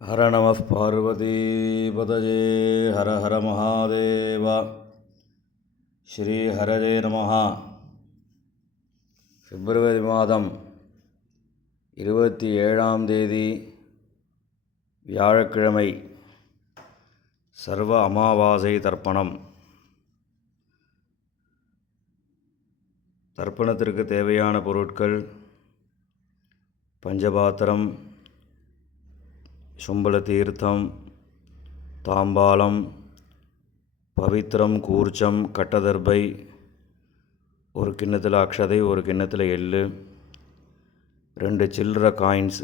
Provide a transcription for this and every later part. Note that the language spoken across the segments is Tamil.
ஹர நம பார்வதிபதஜே ஹர ஹர மகாதேவா. ஸ்ரீ ஹரஜே நம. பிப்ரவரி மாதம் 27ஆம் தேதி வியாழக்கிழமை, சர்வ அமாவாசை தர்ப்பணம். தர்ப்பணத்திற்கு தேவையான பொருட்கள்: பஞ்சபாத்திரம், சும்பல தீர்த்தம், தாம்பாலம், பவித்திரம், கூர்ச்சம், கட்டதர்பை, ஒரு கிண்ணத்தில் அக்ஷதை, ஒரு கிண்ணத்தில் எள்ளு, 2 சில்லற காயின்ஸ்,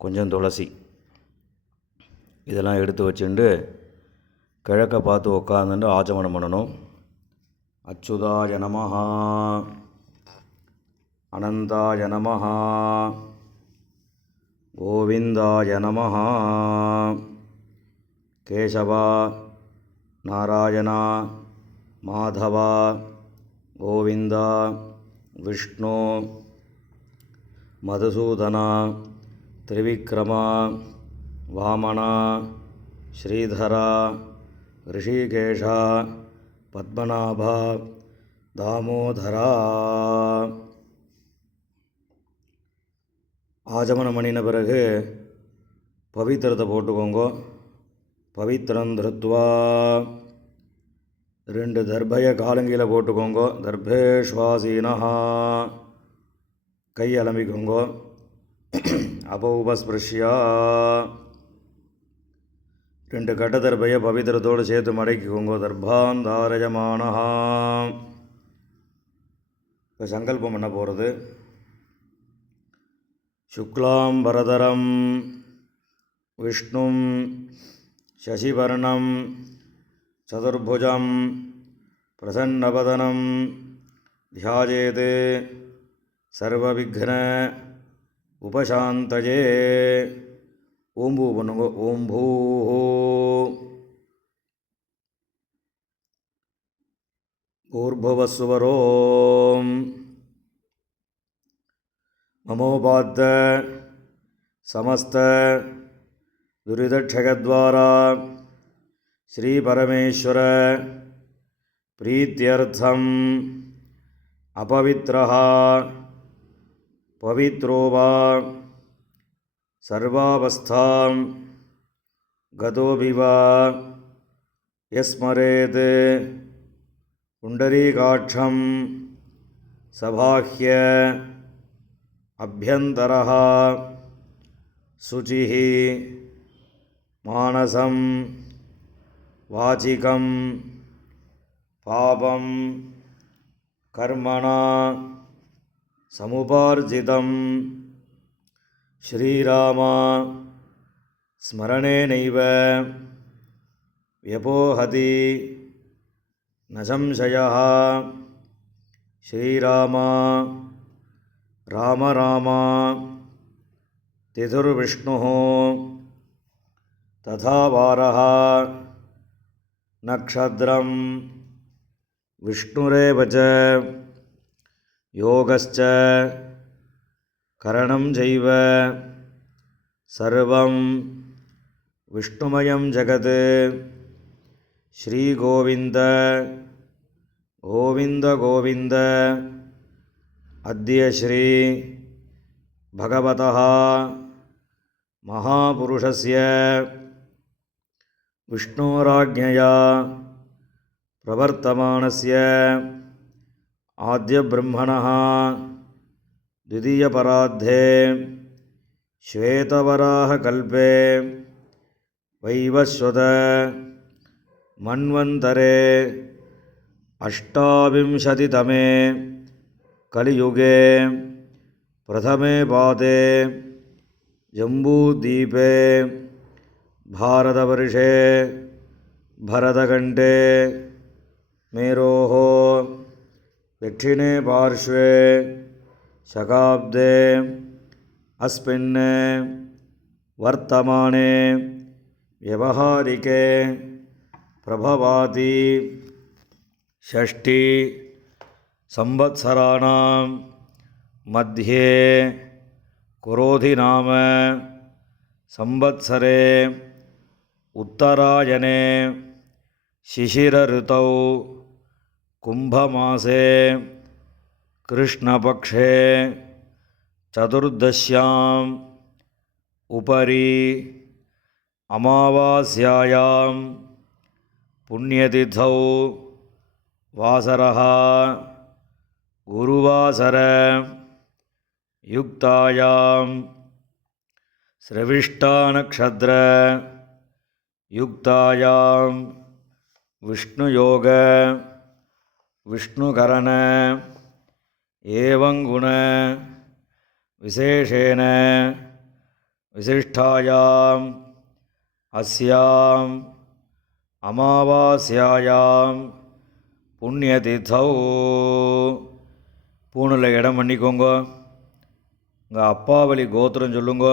கொஞ்சம் துளசி. இதெல்லாம் எடுத்து வச்சுட்டு கிழக்க பார்த்து உட்காந்துட்டு ஆச்சமனம் பண்ணணும். அச்சுதாய நமஹ, அனந்தாய நமஹ, கோவிந்தாய நமஹ, கேசவா, நாராயணா, மாதவா, கோவிந்தா, விஷ்ணு, மதுசூதனா, திரிவிக்ரமா, வாமனா, ஸ்ரீதரா, ரிஷிகேஷா, பத்மநாபா, தாமோதரா. ஆச்சமனம் பண்ணின பிறகு பவித்திரத்தை போட்டுக்கோங்க. பவித்திரம் திருத்வா, 2 தர்பையை காலங்கியில் போட்டுக்கோங்க. தர்பேஷ்வாசீனஹா, கை அலம்பிக்கோங்க. அபௌபஸ்பிருஷ்யா, 2 கட்ட தர்பையை பவித்திரத்தோடு சேர்த்து மடக்கிக்கோங்க. தர்பாந்தாரயமானஹா. இப்போ சங்கல்பம் பண்ண போகிறது: சுக்லாம் பரதரம் விஷ்ணும் சசிவர்ணம் சதுர்புஜம் பிரசன்னவதனம் தியாயேத் சர்வவிக்ன உபசாந்தயே. ஓம்பூ பண்ணுங்க. ஓம் பூ பூர்பவஸ்வரோம் மமோபாத்த சமஸ்த துரிதக்ஷயத்வாரா ஸ்ரீ பரமேஸ்வர பிரீத்யர்த்தம் அபவித்ரஹ பவித்ரோ வா சர்வாவஸ்தாம் கதோபிவா யஸ்மரேத் புண்டரீகாட்சம் சபாஹ்ய அப்யந்தரஹ சுசிஹ மானசம் வாசிகம் பாபம் கர்மணா சமுபார்ஜிதம் ஸ்ரீராமா ஸ்மரணேனைவ வ்யபோஹதி ந சம்சயः. ஸ்ரீராமா ராம ராமா திதுர்விஷ்ணுः ததா வாரः நக்ஷத்ரம் விஷ்ணுரேவ ச யோகஸ்ச கரணம் சைவ சர்வம் விஷ்ணுமயம் ஜகத். ஸ்ரீகோவிந்த கோவிந்த கோவிந்த. அத்ய ஸ்ரீ பகவதः மகாபுருஷஸ்ய விஷ்ணோராஜ்ஞயா பிரவர்த்தமானஸ்ய ஆத்யப்ரம்மணः द्वितीयपरार्धे श्वेतवराहकल्पे वैवस्वत मन्वन्तरे अष्टाविंशतितमे कलियुगे प्रथमे पादे जम्बूद्वीपे भारतवर्षे भरतखण्डे मेरोः दक्षिणे पार्श्वे शकाब्दे अस्मिन् वर्तमाने व्यवहारिके प्रभवाति षष्ठी संवत्सराणां मध्ये कुरोधि नाम संवत्सरे उत्तरायणे शिशिरऋतौ कुम्भमासे कृष्णपक्षे चतुर्दश्याम् उपरि अमावास्यायां पुण्यतिथौ वासरः गुरुवासर युक्तायां श्रविष्टानक्षत्र युक्तायां विष्णुयोग विष्णुकरण एवं गुण विशेषेण विशिष्टायाम् अस्याम् अमावास्यायां पुण्यतिथौ பூணில் இடம் பண்ணிக்கோங்க. உங்கள் அப்பாவளி கோத்திரம் சொல்லுங்க.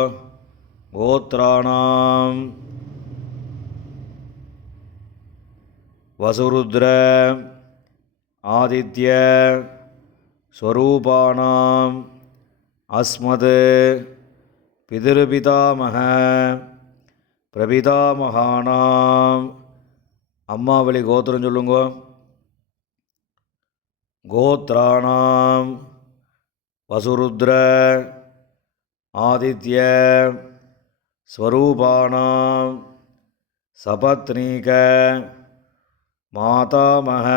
கோத்ராணாம் வசுருத்ர ஆதித்ய ஸ்வரூபாணாம் அஸ்மத் பிதிருபிதாமக பிரபிதாமகானாம். அம்மாவளி கோத்திரம் சொல்லுங்க. கோத்ராணாம் வசுருத்ர ஆதித்ய ஸ்வரூபாணாம் சபத்னீக மாதாமக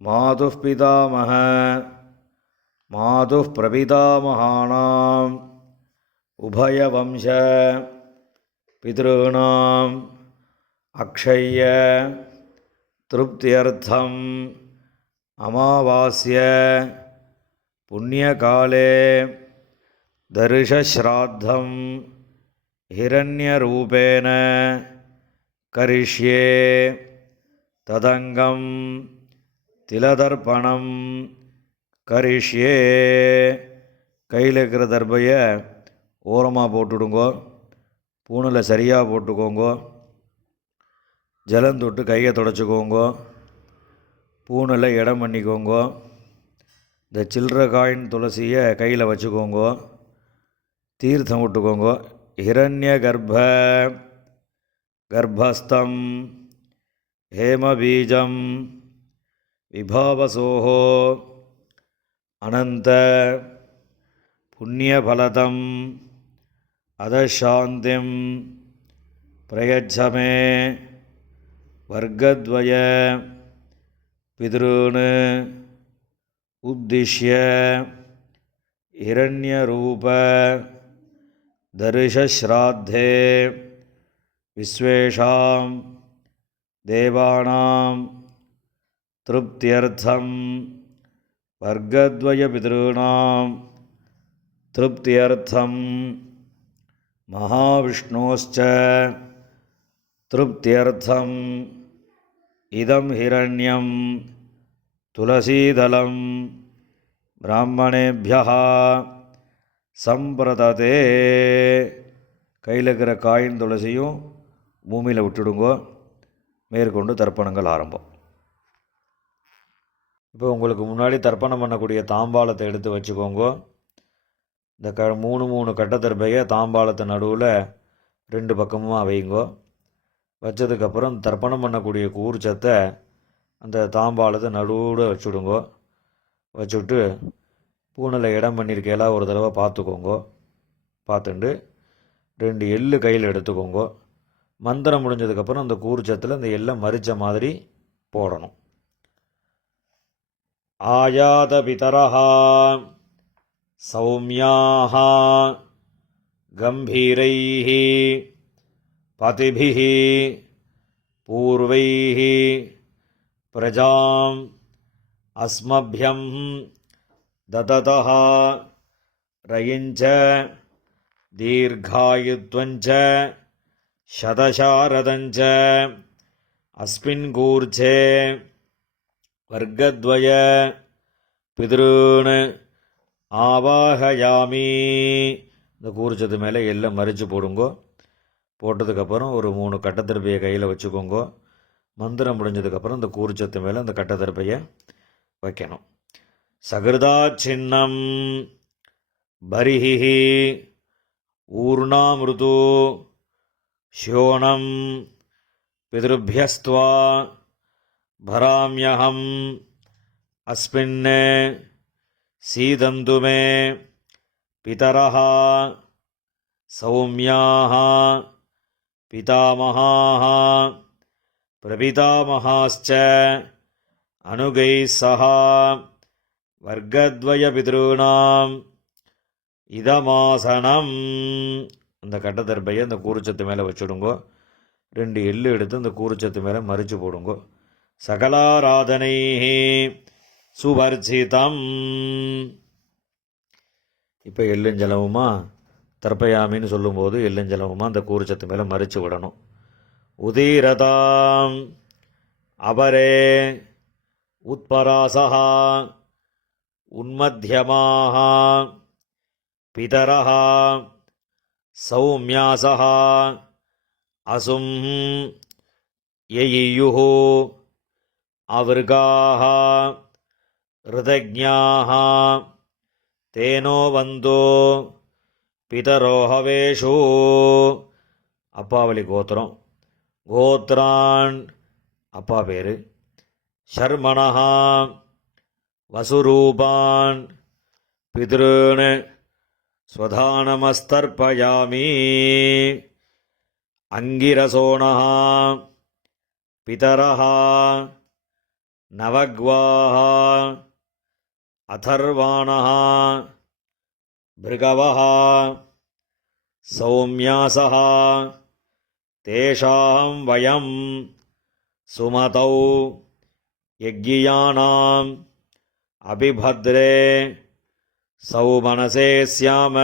மாதுः பிதாமக மாதுः பிரபிதாமகானாம் உபயவம்ச பித்ருணாம் அக்ஷய்ய திருப்தியர்த்தம் அமாவாஸ்ய புண்ணியகாலே தர்ஷஸ்ராத்தம் ஹிரண்யரூபேண கரிஷ்யே ததங்கம் திலதர்ப்பணம் கரிஷ்யே. கையில் இருக்கிற தர்பையை ஓரமாக போட்டுடுங்கோ. பூணில் சரியாக போட்டுக்கோங்கோ. ஜலம் தொட்டு கையை தொடச்சிக்கோங்கோ. பூணில் இடம் பண்ணிக்கோங்கோ. இந்த சில்லற காயின் துளசியை கையில் வச்சுக்கோங்கோ. தீர்த்தம் விட்டுக்கோங்கோ. ஹிரண்ய கர்ப்பஸ்தம் ஹேமபீஜம் விபாவசோஹோ அனந்த புண்ணியபலதம் அதசாந்திம் பிரயச்சமே வர்க்கத்வய பித்ருன் உத்திஷ்ய இரண்யரூப தர்ஷஸ்ராத்தே விஸ்வேஷாம் தேவானாம் திருப்தியர்த்தம் வர்க்கத்வய பித்ருணாம் திருப்தியர்த்தம் மகாவிஷ்ணோஸ்ச திருப்தியர்த்தம் இதம் ஹிரண்யம் துளசீதலம் பிராமணேபியः சம்பிரததே. கையில் இருக்கிற காயின் துளசியும் பூமியில் விட்டுடுங்கோ. மேற்கொண்டு தர்ப்பணங்கள் ஆரம்பம். இப்போ உங்களுக்கு முன்னாடி தர்ப்பணம் பண்ணக்கூடிய தாம்பாளத்தை எடுத்து வச்சுக்கோங்க. இந்த மூணு கட்டத்தர்பையை தாம்பாளத்தை நடுவில் 2 பக்கமும் வைங்கோ. வச்சதுக்கப்புறம் தர்ப்பணம் பண்ணக்கூடிய கூர்ச்சத்தை அந்த தாம்பாளத்தை நடுவில் வச்சுடுங்கோ. வச்சுட்டு பூணில் இடம் பண்ணியிருக்கையெல்லாம் ஒரு தடவை பார்த்துக்கோங்கோ. பார்த்துட்டு 2 எள்ளு கையில் எடுத்துக்கோங்கோ. மந்திரம் முடிஞ்சதுக்கப்புறம் அந்த கூர்ச்சத்தில் அந்த எல்லை மறித்த மாதிரி போடணும். ஆயாத பிதரஹா சௌமியாக கம்பீரைः பதிபிः பூர்வைः பிரஜாம் அஸ்மப்யம் தததः ரயிஞ்ச தீர்காயுத்வஞ்ச சதசாரதஞ்ச அஸ்மின் கூர்ச்சே வர்க்கத்வய பித்ருன் ஆவாஹயாமி. இந்த கூர்ச்சத்து மேலே எல்லாம் மறித்து போடுங்கோ. போட்டதுக்கப்புறம் ஒரு 3 கட்டத்திருப்பையை கையில் வச்சுக்கோங்கோ. மந்திரம் முடிஞ்சதுக்கப்புறம் இந்த கூர்ச்சத்து மேலே அந்த கட்டத்திருப்பையை வைக்கணும். சகிருதா சின்னம் பரிஹி ஊர்ணாமிருது ஷ்யோணம் பிதృभ्यस्त्वा भराम्यहम् अस्मिन् सीदन्तु मे पितरः सौम्याः पितामहाः प्रपितामहाश्च अनुगैः सह वर्गद्वयपितॄणाम् இதமாசனம். அந்த கட்டத்தர்பையை அந்த கூறுச்சத்து மேலே வச்சுடுங்கோ. 2 எள்ளு எடுத்து அந்த கூறுச்சத்து மேலே மறித்து போடுங்கோ. சகலாராதனை சுவர்ச்சிதம். இப்போ எள்ளுஞ்சலவுமா தர்ப்பயாமின்னு சொல்லும்போது எள்ளுஞ்சலவுமா அந்த கூறுச்சத்து மேலே மறித்து விடணும். உதீரதாம் அபரே உத்பராசா உன்மத்தியமாக பிதரः சௌம்யாசः அசும் யயியுः அவர்காः ருதஜ்ஞாः தேனோ வந்தோ பிதரோஹவேஷு. அப்பாவளி கோத்திரம். கோத்ரான் அப்பா பேர். ஷர்மணः வசுரூபான் பிதॄன் ஸ்வதானமஸ்தர்ப்பயாமி. அங்கிரசோணः பிதரः நவக்வாः அதர்வாணः பிருகவः சௌம்யாசः தேஷாம் வயம் சுமதௌ யஜ்ஞியானாம் அபிபத்ரே சௌமனசே ஸ்யாம.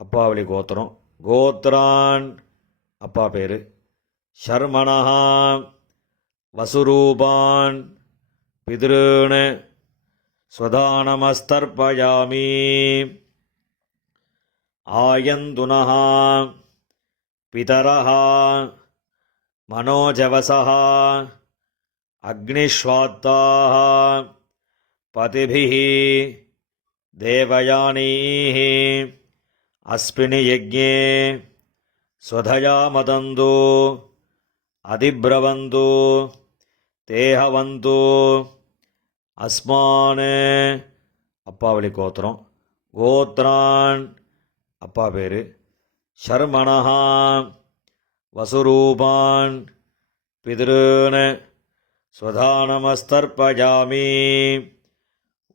அப்பாவளி கோத்திரம். கோத்ரான் அப்பா பேர். ஷர்மணः வசுரூபான் பிதॄன் ஸ்வதானமஸ்தர்ப்பயாமி. ஆயந்துனः பிதரः மனோஜவசः அக்னிஷ்வாத்தாः பதிபிः தேவயானீः அஸ்மின் யஜ்ஞே ஸ்வதயா மதந்து அதிப்ரவந்து தேஹவந்து அஸ்மான். அப்பாவளி கோத்திரம். கோத்ரான் அப்பா பேர். ஷர்மணः வசுரூபான் பிதॄன் ஸ்வதானமஸ்தர்ப்பயாமி.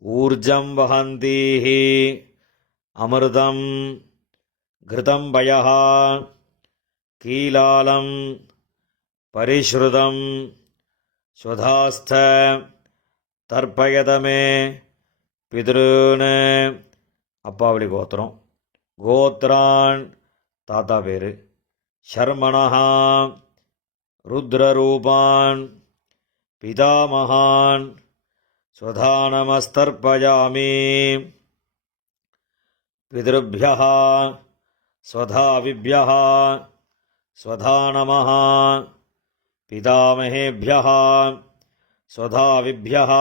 ஊர்ஜம் வஹந்தீः அமிர்தம் கிருதம் பயः கீலாலம் பரிஷ்ருதம் ஸ்வதாஸ்த தர்ப்பயதமே பிதॄன். அப்பாவளி கோத்திரம். கோத்ரான் தாத்தா பேர். ஷர்மணः ருத்ரரூபான் பிதாமகான் ஸ்வதானமஸ்தர்ப்பயாமி. பிதృभ्यः ஸ்வதாவிभ्यः ஸ்வதானமः பிதாமகேभ्यः ஸ்வதாவிभ्यः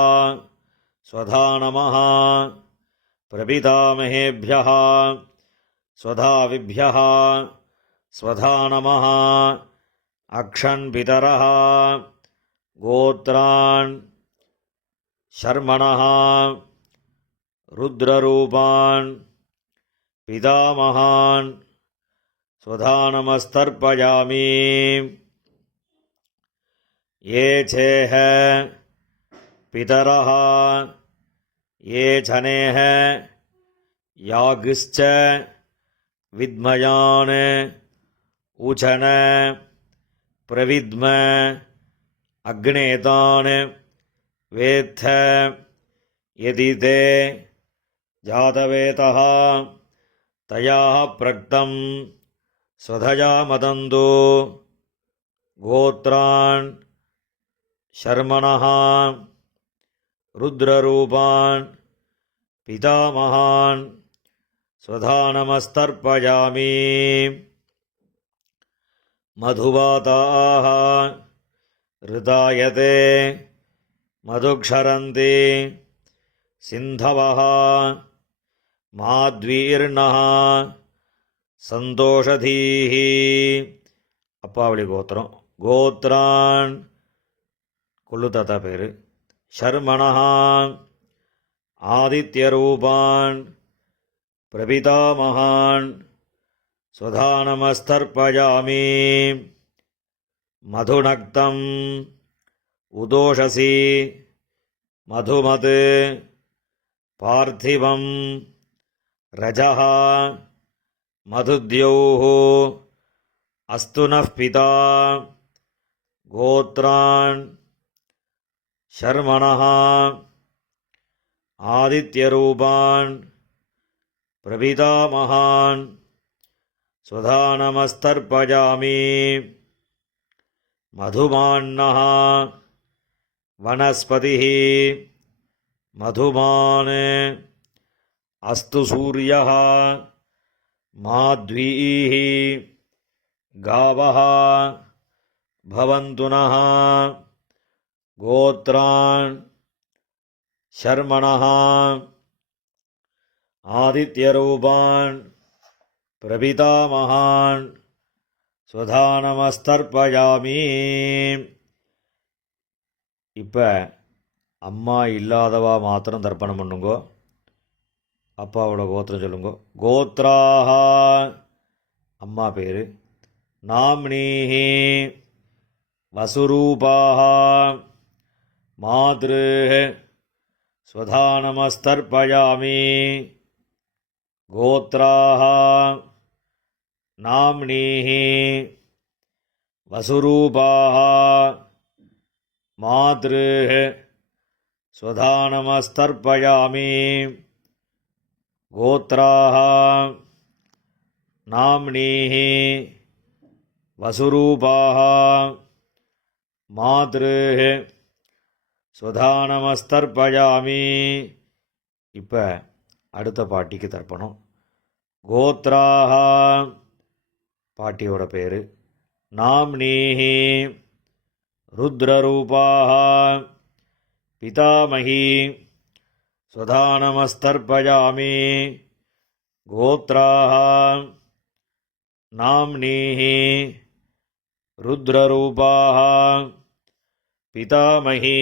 ஸ்வதானமः பிரபிதாமகேभ्यः ஸ்வதாவிभ्यः ஸ்வதானமः அக்ஷன் பிதரः. கோத்ரான் ஷர்மணः ருத்ரரூபான் பிதாமகான் ஸ்வதானமஸ்தர்ப்பயாமி. ये चेह पितरः ये जनेह यागश्च विद्मयान् उचन प्रविद्म अग्नेतान् वेत्थ यदि ते जातवेतः तया प्रक्तं स्वधया मदन्तु. गोत्रान् शर्मणः रुद्ररूपान् पितामहान् स्वधानमस्तर्पयामि. मधुवाताः ऋतायते मधुक्षरन्ति सिन्धवः माद्वीर्णः சந்தோஷதீஹி அப்பாவளி கோத்திரம். கோத்ரான் கொள்ளு தாத்தா பேர். ஷர்மணஹா ஆதித்யரூபான் பிரபிதாமகான் சுதானமஸ்தர்ப்பயாமி மதுநக்தம் உதோஷசி மதுமத் பார்த்திவம் ரஜஹ மதுத்யௌः அஸ்து நः பிதா கோத்ரான் ஷர்மணஹ ஆதித்யரூபான் பிரபிதாமகான் சுதானமஸ்தர்ப்பயாமி மதுமான்னः வனஸ்பதிः மதுமான் அஸ்து சூரியः மாத்வீः காவः பவந்து நः கோத்ரான் ஷர்மணः ஆதித்யரூபான் பிரபிதாமகான் சுதானமஸ்தர்ப்பயாமி. இப்போ அம்மா இல்லாதவா மாத்திரம் தர்ப்பணம் பண்ணுங்கோ. அப்பாவோட கோத்திரம் சொல்லுங்க. கோத்ராஹ அம்மா பேர். நாம்னீஹி வசுரூபாஹ மாத்ருஹ் ஸ்வதானமஸ்தர்ப்பயாமி. கோத்ராஹ நாம்னீஹி வசுரூபாஹ மாத்ருஹ் ஸ்வதானமஸ்தர்ப்பயாமி. கோத்ராஹ நாம்னீஹி வசுரூபாஹ மாத்ருஹ் ஸ்வதானமஸ்தர்ப்பயாமி. இப்போ அடுத்த பாட்டிக்கு தர்ப்பணம். கோத்ராஹ பாட்டியோட பேர். நாம்னீஹி ருத்ரரூபாஹ பிதாமகி ஸ்வதானமஸ்தர்ப்பயாமி. கோத்ராஹ நாம்னீஹி ருத்ரரூபாஹ பிதாமகி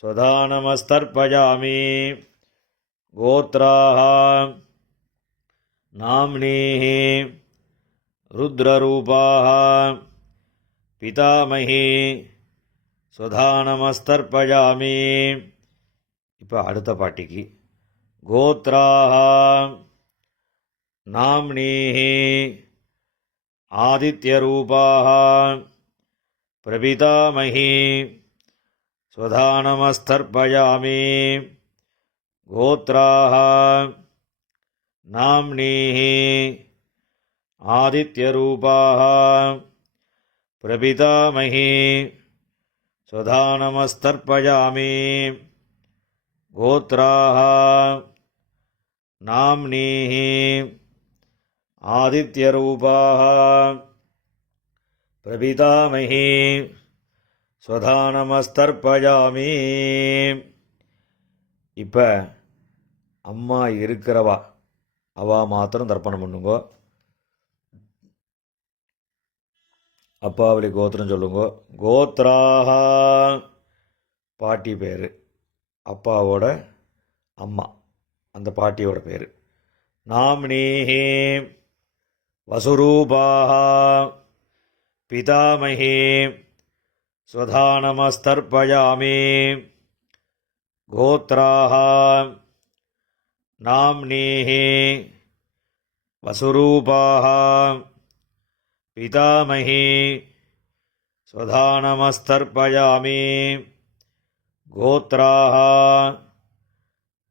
ஸ்வதானமஸ்தர்ப்பயாமி. கோத்ராஹ நாம்னீஹி ருத்ரரூபாஹ பிதாமகி ஸ்வதானமஸ்தர்ப்பயாமி. இப்போ அடுத்த பாட்டிக்கு. கோத்ராஹ நாம்னீஹி ஆதித்யரூபாஹ பிரபிதாமகி ஸ்வதானமஸ்தர்ப்பயாமி. கோத்ராஹ நாம்னீஹி ஆதித்யரூபாஹ பிரபிதாமகி ஸ்வதானமஸ்தர்ப்பயாமி. கோத்ராஹ நாம்னீஹி ஆதித்யரூபாஹ பிரபிதாமகி ஸ்வதானமஸ்தர்ப்பயாமி. இப்போ அம்மா இருக்கிறவா அவா மாத்திரம் தர்ப்பணம் பண்ணுங்கோ. அப்பாவளி கோத்திரம் சொல்லுங்க. கோத்ராஹ பாட்டி பேர். அப்பாவோட அம்மா அந்த பாட்டியோட பேர். நாம்னீஹி வசுரூபாஹ பிதாமகி ஸ்வதானமஸ்தர்ப்பயாமி. கோத்ராஹ நாம்னீஹி வசுரூபாஹ பிதாமகி ஸ்வதானமஸ்தர்ப்பயாமி. கோத்ராஹ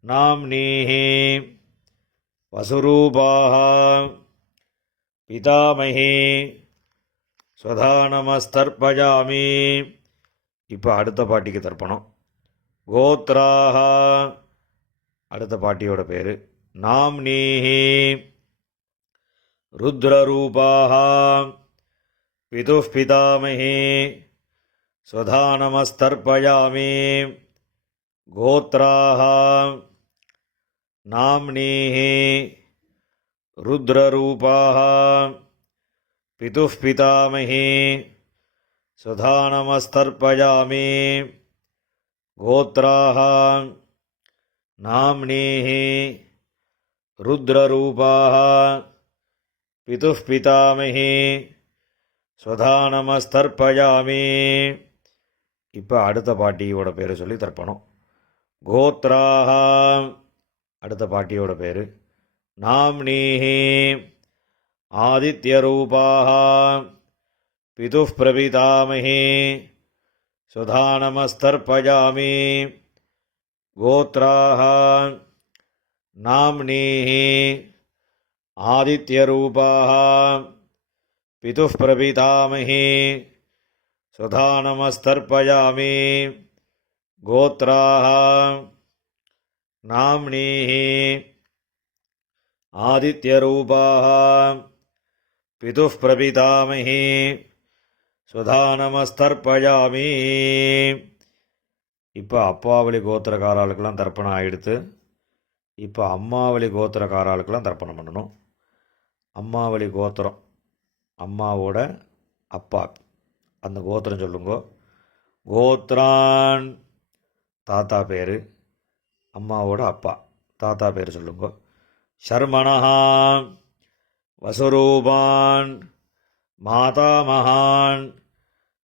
நாம்னீஹி வசுரூபாஹ பிதாமகி ஸ்வதானமஸ்தர்ப்பயாமி. இப்போ அடுத்த பாட்டிக்கு தர்ப்பணம். கோத்ராஹ அடுத்த பாட்டியோட பேர். நாம்னீஹி ருத்ரரூபாஹ பிதுः பிதாமகி ஸ்வதானமஸ்தர்ப்பயாமி. கோத்ராஹ நாம்னீஹி रुद्ररूपाः पितुः पितामही स्वधा नमस्तर्पयामि गोत्राः नाम्नीः रुद्ररूपाः पितुः पितामही स्वधा नमस्तर्पयामि இப்போ அடுத்த பாட்டியோட பேர் சொல்லி தர்ப்பணம். கோத்ராஹ அடுத்த பாட்டியோட பேர். நாம்னீஹி ஆதித்யரூபாஹ பிதுः பிரபிதாமஹி சுதா நமஸ்தர்ப்பயாமி கோத்ராஹ நாம்னீஹி ஆதித்யரூபாஹ பிதுः பிரபிதாமஹி சுதா நமஸ்தர்ப்பயாமி கோத்ராஹ நாம்னீஹி ஆதித்யரூபாஹ பிதுः பிரபிதாமஹி சுதா நமஸ்தர்ப்பயாமி. இப்போ அப்பாவளி கோத்திரக்காராளுக்கெல்லாம் தர்ப்பணம் ஆகிடுத்து. இப்போ அம்மாவளி கோத்திரக்காராளுக்கெல்லாம் தர்ப்பணம் பண்ணணும். அம்மாவளி கோத்திரம், அம்மாவோட அப்பா, அந்த கோத்திரம் சொல்லுங்க. கோத்ரான் தாத்தா பேர், அம்மாவோட அப்பா தாத்தா பேர் சொல்லுங்க. ஷர்மணஹா வசுரூபான் மாதாமகான்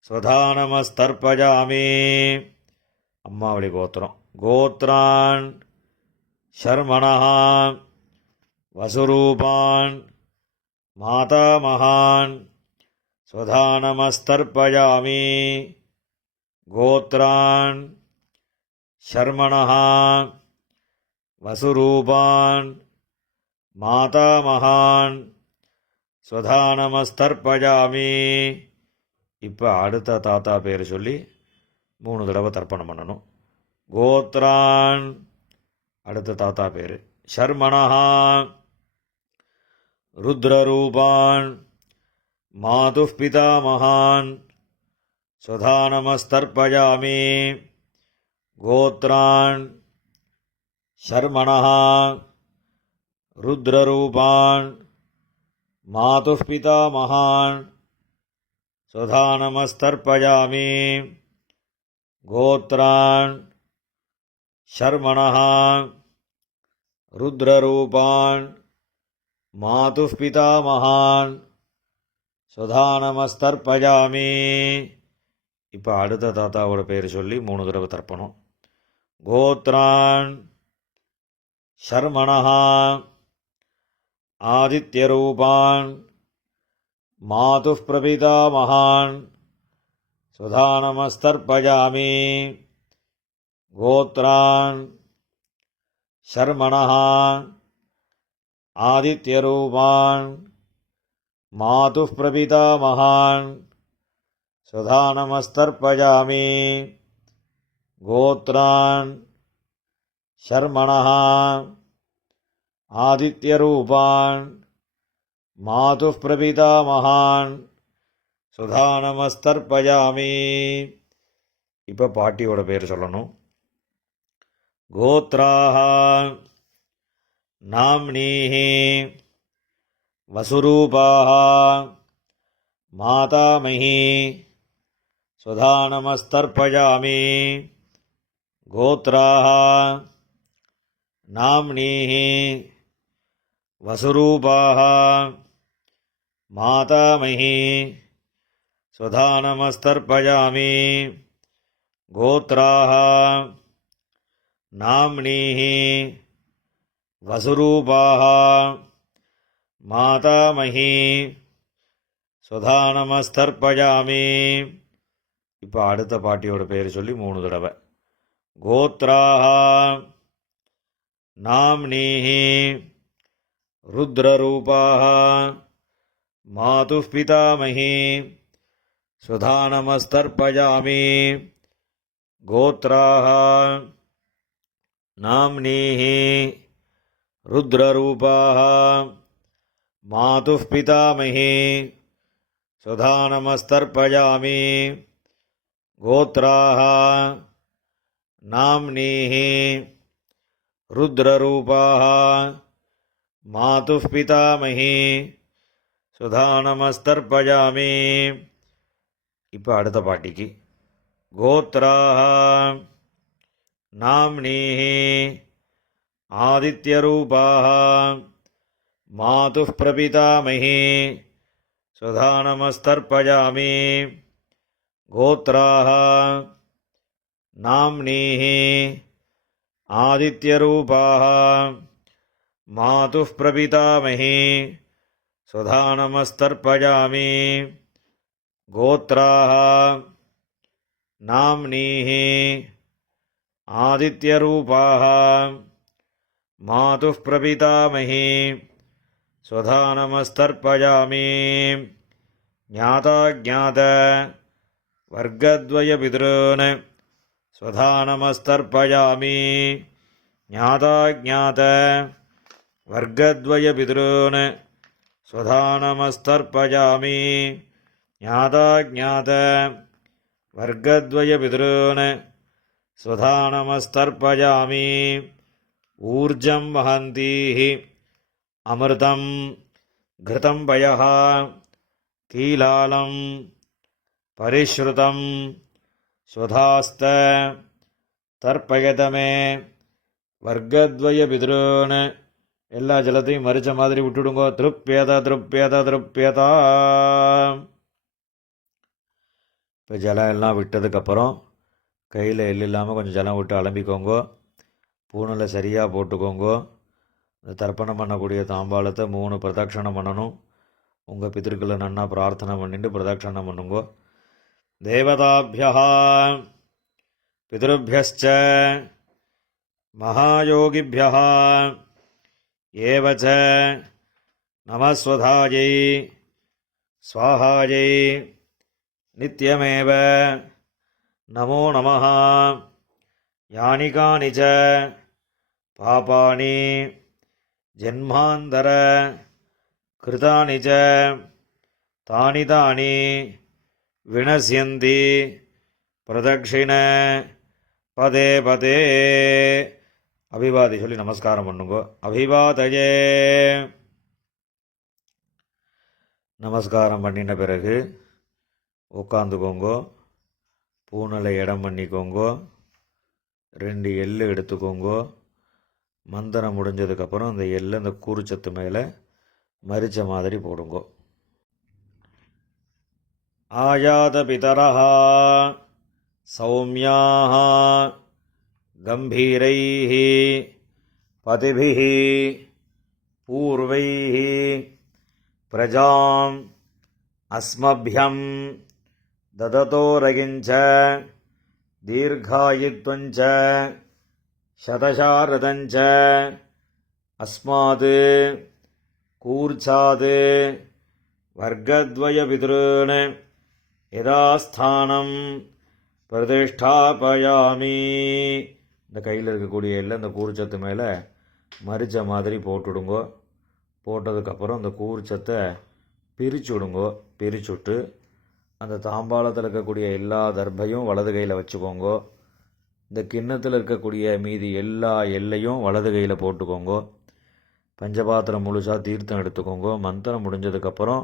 ஸ்வதா நமஸ்தர்ப்பயாமி. அம்மாவளி கோத்திரம். கோத்ரான் ஷர்மணஹா வசுரூபான் மாதாமகான் ஸ்வதா நமஸ்தர்ப்பயாமி. கோத்ரான் ஷர்மணஹா வசுரூபான் மாதாமகான் ஸ்வதா நமஸ்தர்ப்பயாமி. இப்போ அடுத்த தாத்தா பேர் சொல்லி 3 தடவை தர்ப்பணம் பண்ணணும். கோத்ரான் அடுத்த தாத்தா பேர். ஷர்மணஹா ருத்ரரூபான் மாதுः பிதாமகான் ஸ்வதா நமஸ்தர்ப்பயாமி. கோத்ரான் ஷர்மணஹா ருத்ரரூபான் மாதுः பிதாமகான் ஸ்வதா நமஸ்தர்ப்பயாமி. கோத்ரான் ஷர்மணஹா ருத்ரரூபான் மாதுः பிதாமகான் ஸ்வதா நமஸ்தர்ப்பயாமி. இப்போ அடுத்த தாத்தாவோட பேர் சொல்லி 3 தடவை தர்ப்பணம். கோத்ரான் ஷர்மணஹா ஆதித்யரூபான் மாதுः பிரபிதாமகான் ஸ்வதா நமஸ்தர்ப்பயாமி. கோத்ரான் ஷர்மணஹா ஆதித்யரூபான் மாதுः பிரபிதாமகான் ஸ்வதா நமஸ்தர்ப்பயாமி. கோத்ரான் ஷர்மணஹா ஆதித்யரூபான் மாதுः பிரபிதாமகான் ஸ்வதா நமஸ்தர்ப்பயாமி. இப்போ பாட்டியோட பேர் சொல்லணும். கோத்ராஹ நாம்னீஹி வசுரூபாஹ மாதாமஹி ஸ்வதா நமஸ்தர்ப்பயாமி. கோத்ராஹ நாம்னீஹி வசுரூபாஹ மாதாமஹி ஸ்வதா நமஸ்தர்ப்பயாமி. கோத்ராஹ நாம்னீஹி வசுரூபாஹ மாதாமஹி ஸ்வதா நமஸ்தர்ப்பயாமி. இப்போ அடுத்த பாட்டியோட பேர் சொல்லி 3 தடவை. கோத்ராஹ நாம்னீஹி ருத்ரரூபாஹ மாதுः பிதாமஹி ஸ்வதா நமஸ்தர்ப்பயாமி. கோத்ராஹ நாம்னீஹி ருத்ரரூபாஹ மாதுः பிதாமஹி ஸ்வதா நமஸ்தர்ப்பயாமி. கோத்ராஹ நாம்னீஹி ருத்ரரூபாஹ மாதுः பிதாமகி சுதா நமஸ்தர்ப்பயாமி. இப்போ அடுத்த பாட்டிக்கு கோத்ராஹ நாம்னீஹி ஆதித்யரூபாஹ மாதுः பிரபிதாமகி சுதா நமஸ்தர்ப்பயாமி. கோத்ராஹ நாம்னீஹி ஆதித்யரூபாஹ மாதுः பிரபிதாமகி சுதா நமஸ்தர்ப்பயாமி. கோத்ராஹ நாம்னீஹி ஆதித்யரூபாஹ மாதுः பிரபிதாமகி சுதா நமஸ்தர்ப்பயாமி. ஞாதா ஞாத வர்க்கத்வய பித்ருன் சுதா நமஸ்தர்ப்பயாமி. ஞாதா ஞாத வர்க்கத்வய பித்ருன் சுதா நமஸ்தர்ப்பயாமி. ஞாதா ஞாத வர்க்கத்வய பித்ருன் சுதா நமஸ்தர்ப்பயாமி. ஊர்ஜம் வஹந்தீஹி அமிர்தம் கிருதம் பயஹ கீலாலம் பரிஷ்ருதம் சுதாஸ்த தர்ப்பயதமே. வர்க்கத்வய பித்ருன் எல்லா ஜலத்தையும் மறிச்ச மாதிரி விட்டுடுங்கோ. திருப்யத திருப்யத திருப்யதா. இப்போ ஜலம் எல்லாம் விட்டதுக்கப்புறம் கையில் எள்ளு இல்லாமல் கொஞ்சம் ஜலம் விட்டு அலம்பிக்கோங்கோ. பூணில் சரியாக போட்டுக்கோங்கோ. இந்த தர்ப்பணம் பண்ணக்கூடிய தாம்பாளத்தை 3 பிரதட்சணம் பண்ணணும். உங்கள் பித்திருக்களை நன்னா பிரார்த்தனை பண்ணிட்டு பிரதட்சணம் பண்ணுங்கோ. தேவதாபியா பிதృभ्यश्च மகாயோகிभ्यः ஏவச்ச நமஸ்வதாயை ஸ்வாஹாயை நித்யமேவ நமோ நமः. யானி கானி ச பாபானி ஜன்மாந்தர கிருதானி ச தானி தானி வினஸ்யந்தி பிரதக்ஷிண பதே பதே. அபிவாதி சொல்லி நமஸ்காரம் பண்ணுங்கோ. அபிவாதயே. நமஸ்காரம் பண்ணின பிறகு உட்காந்துக்கோங்கோ. பூனலை இடம் பண்ணிக்கோங்கோ. 2 எள்ளு எடுத்துக்கோங்கோ. மந்திரம் முடிஞ்சதுக்கப்புறம் அந்த எள்ளு அந்த கூறுச்சத்து மேலே மரிச்ச மாதிரி போடுங்கோ. ஆயாத பிதரஹ சௌமியாஹ கம்பீரைஹ பதிபிஹ பூர்வைஹ பிரஜாம் அஸ்மப்யம் தததோரகிஞ்ச தீர்காயித்வஞ்ச சதசாரதஞ்ச அஸ்மாத் கூர்ச்சாத் வர்க்கத்வய பித்ருன் யதாஸ்தானம் பிரதிஷ்டாபயாமி. இந்த கையில் இருக்கக்கூடிய எல்லாம் இந்த கூர்ச்சத்து மேலே மரிச்ச மாதிரி போட்டுடுங்கோ. போட்டதுக்கப்புறம் அந்த கூர்ச்சத்தை பிரிச்சுடுங்கோ. பிரிச்சுட்டு அந்த தாம்பாளத்தில் இருக்கக்கூடிய எல்லா தர்பையும் வலது கையில் வச்சுக்கோங்கோ. இந்த கிண்ணத்தில் இருக்கக்கூடிய மீதி எல்லா எல்லையும் வலது கையில் போட்டுக்கோங்கோ. பஞ்சபாத்திரம் முழுசாக தீர்த்தம் எடுத்துக்கோங்கோ. மந்திரம் முடிஞ்சதுக்கப்புறம்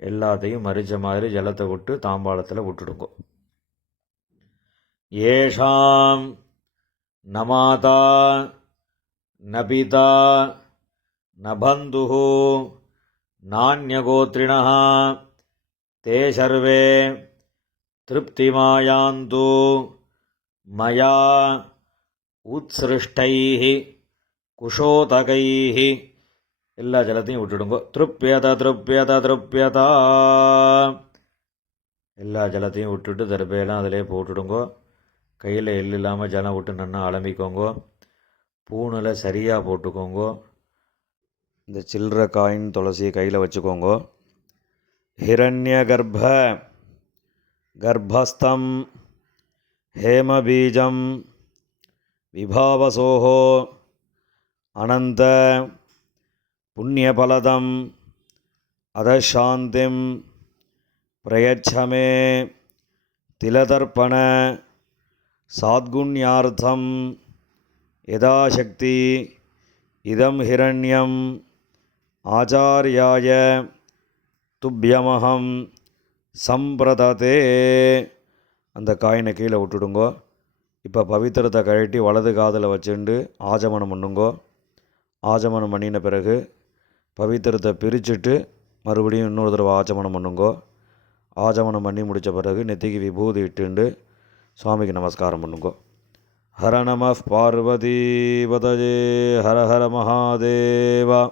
எல்லாத்தையும் மரிச்ச மாதிரி ஜலத்தை விட்டு தாம்பாளத்தில் விட்டுடுங்கோ. ஏஷாம் நமாதா நபிதா நபந்துஹு நான்யகோத்ரிணः தே சர்வே திருப்திமாயாந்து மயா உத்ஸ்ருஷ்டைஹ குஷோதகைஹ. எல்லா ஜலத்தையும் விட்டுடுங்கோ. திருப்யத திருப்யத திருப்யதா. எல்லா ஜலத்தையும் விட்டுட்டு தர்பையெல்லாம் அதிலே போட்டுடுங்கோ. கையில் எள்ளு இல்லாமல் ஜலம் விட்டு நன்னா அலம்பிக்கோங்கோ. பூணில் சரியாக போட்டுக்கோங்கோ. இந்த சில்லற காயின் துளசியை கையில் வச்சுக்கோங்கோ. ஹிரண்ய கர்ப்பஸ்தம் ஹேமபீஜம் விபாவசோஹோ அனந்த புண்ணியபலதம் அதசாந்திம் பிரயச்சமே திலதர்ப்பண சாத்குண்யார்த்தம் யதாசக்தி இதம் ஹிரண்யம் ஆச்சாரியாய துப்பியமகம் சம்பிரததே. அந்த காயினை கீழே விட்டுடுங்கோ. இப்போ பவித்திரத்தை கழட்டி வலது காதில் வச்சுண்டு ஆஜமனம் பண்ணுங்கோ. ஆஜமனம் பண்ணின பிறகு பவித்திரத்தை பிரிச்சுட்டு மறுபடியும் இன்னொரு தடவை ஆச்சமனம் பண்ணுங்கோ. ஆச்சமனம் பண்ணி முடித்த பிறகு நெத்திக்கு விபூதி இட்டுண்டு சுவாமிக்கு நமஸ்காரம் பண்ணுங்கோ. ஹர நம பார்வதி பதஜே ஹர ஹர மகாதேவா.